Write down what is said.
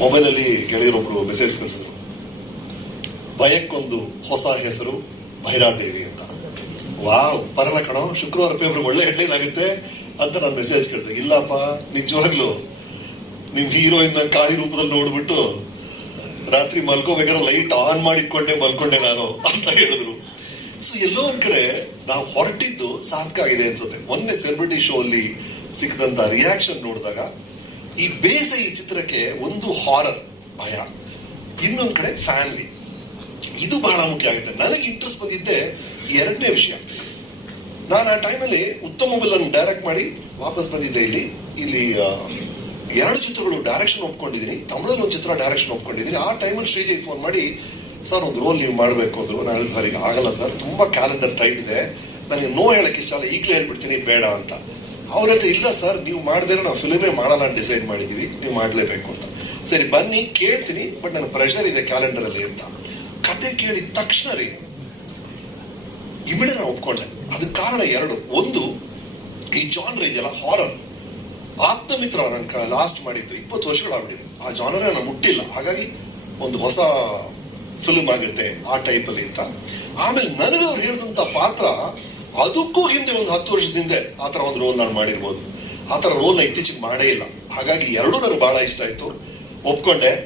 ಮೊಬೈಲಲ್ಲಿ ಗೆಳೆಯರೊಬ್ರು ಮೆಸೇಜ್ ಕಳಿಸಿದ್ರು. ಭಯಕ್ಕೊಂದು ಹೊಸ ಹೆಸರು ಭೈರಾದೇವಿ ಅಂತ. ವಾವ್ ಪರಲ ಕಣೋ, ಶುಕ್ರವಾರ ಪೇಪರ್ ಒಳ್ಳೆ ಹೆಡ್ಲೈನ್ ಆಗುತ್ತೆ ಅಂತ ನಾನು ಮೆಸೇಜ್ ಕಳಿಸಿದೆ ಇಲ್ಲಪ್ಪ, ನಿಜವಾಗ್ಲು ನಿಮ್ ಹೀರೋಯಿನ್ ಕಾಳಿ ರೂಪದಲ್ಲಿ ನೋಡ್ಬಿಟ್ಟು ರಾತ್ರಿ ಮಲ್ಕೋಬೇಕಾದ್ರೆ ಲೈಟ್ ಆನ್ ಮಾಡಿಕೊಂಡೆ ಮಲ್ಕೊಂಡೆ ನಾನು ಅಂತ ಹೇಳಿದ್ರು. ಸೊ ಎಲ್ಲೋ ಒಂದ್ ಕಡೆ ನಾವು ಹೊರಟಿದ್ದು ಸಾರ್ಥಕ ಆಗಿದೆ ಅನ್ಸುತ್ತೆ. ಮೊನ್ನೆ ಸೆಲೆಬ್ರಿಟಿ ಶೋ ಅಲ್ಲಿ ಸಿಕ್ಕದಂತ ರಿಯಾಕ್ಷನ್ ನೋಡಿದಾಗ ಈ ಬೇಸ ಈ ಚಿತ್ರಕ್ಕೆ ಒಂದು ಹಾರರ್ ಭಯ. ಇನ್ನೊಂದು ಕಡೆ ಫ್ಯಾಮಿಲಿ ಇದು ಬಹಳ ಮುಖ್ಯ ಆಗುತ್ತೆ. ನನಗೆ ಇಂಟ್ರೆಸ್ಟ್ ಬಂದಿದ್ದೆ ಎರಡನೇ ವಿಷಯ. ನಾನು ಆ ಟೈಮಲ್ಲಿ ಉತ್ತಮ ಬಿಲ್ಲನ್ನು ಡೈರೆಕ್ಟ್ ಮಾಡಿ ವಾಪಸ್ ಬಂದಿದ್ದೆ ಇಲ್ಲಿ. ಇಲ್ಲಿ ಎರಡು ಚಿತ್ರಗಳು ಡೈರೆಕ್ಷನ್ ಒಪ್ಕೊಂಡಿದ್ದೀನಿ. ತಮಿಳಲ್ಲಿ ಒಂದು ಚಿತ್ರ ಡೈರೆಕ್ಷನ್ ಒಪ್ಕೊಂಡಿದ್ದೀನಿ. ಆ ಟೈಮಲ್ಲಿ ಶ್ರೀಜಿ ಫೋನ್ ಮಾಡಿ, ಸರ್, ಒಂದು ರೋಲ್ ನೀವು ಮಾಡಬೇಕು ಅಂದ್ರು. ನಾನು ಹೇಳಿದೆ, ಸರ್, ಈಗ ಆಗಲ್ಲ, ಸರ್. ತುಂಬ ಕ್ಯಾಲೆಂಡರ್ ಟೈಟ್ ಇದೆ. ನನಗೆ ನೋ ಹೇಳಕ್ಕೆ ಇಷ್ಟ ಅಲ್ಲ ಈಗಲೇ ಹೇಳ್ಬಿಡ್ತೀನಿ, ಬೇಡ ಅಂತ. ಅವ್ರ ಹತ್ರ ಇಲ್ಲ ಸರ್, ನೀವು ಮಾಡಿದ್ರೆ ನಾವು ಫಿಲ್ಮೇ ಮಾಡೋಣ ಡಿಸೈಡ್ ಮಾಡಿದೀವಿ, ನೀವು ಮಾಡಲೇಬೇಕು ಅಂತ. ಸರಿ, ಬನ್ನಿ, ಕೇಳ್ತೀನಿ, ಬಟ್ ನನಗೆ ಪ್ರೆಷರ್ ಇದೆ ಕ್ಯಾಲೆಂಡರ್ ಅಲ್ಲಿ ಅಂತ. ಕತೆ ಕೇಳಿದ ತಕ್ಷಣ ರೀ, ಇಮಿಡಿಯೇಟ್ ನಾನು ಒಪ್ಕೊಂಡೆ. ಅದಕ್ಕೆ ಕಾರಣ ಎರಡು. ಒಂದು, ಈ ಜಾನರ್ ಇದೆಯಲ್ಲ ಹಾರರ್ ಆತ್ಮಮಿತ್ರ ಮಿತ್ರ ನನ್ನ ಲಾಸ್ಟ್ ಮಾಡಿದ್ದು, ಇಪ್ಪತ್ತು ವರ್ಷಗಳಾಗ್ಬಿಟ್ಟಿದೆ ಆ ಜಾನರ್ ನಾನು ಮುಟ್ಟಿಲ್ಲ. ಹಾಗಾಗಿ ಒಂದು ಹೊಸ ಫಿಲ್ಮ್ ಆಗುತ್ತೆ ಆ ಟೈಪಲ್ಲಿ ಅಂತ. ಆಮೇಲೆ ನನಗೆ ಅವ್ರು ಹೇಳಿದಂತ ಪಾತ್ರ ಅದಕ್ಕೂ ಹಿಂದೆ ಒಂದು ಹತ್ತು ವರ್ಷದ ಹಿಂದೆ ಆ ಥರ ಒಂದು ರೋಲ್ ನಾನು ಮಾಡಿರ್ಬೋದು. ಆ ಥರ ರೋಲ್ನ ಇತ್ತೀಚೆಗೆ ಮಾಡೇ ಇಲ್ಲ. ಹಾಗಾಗಿ ಎರಡೂ ನನಗೆ ಭಾಳ ಇಷ್ಟ ಆಯ್ತು. ಒಪ್ಕೊಂಡೆ.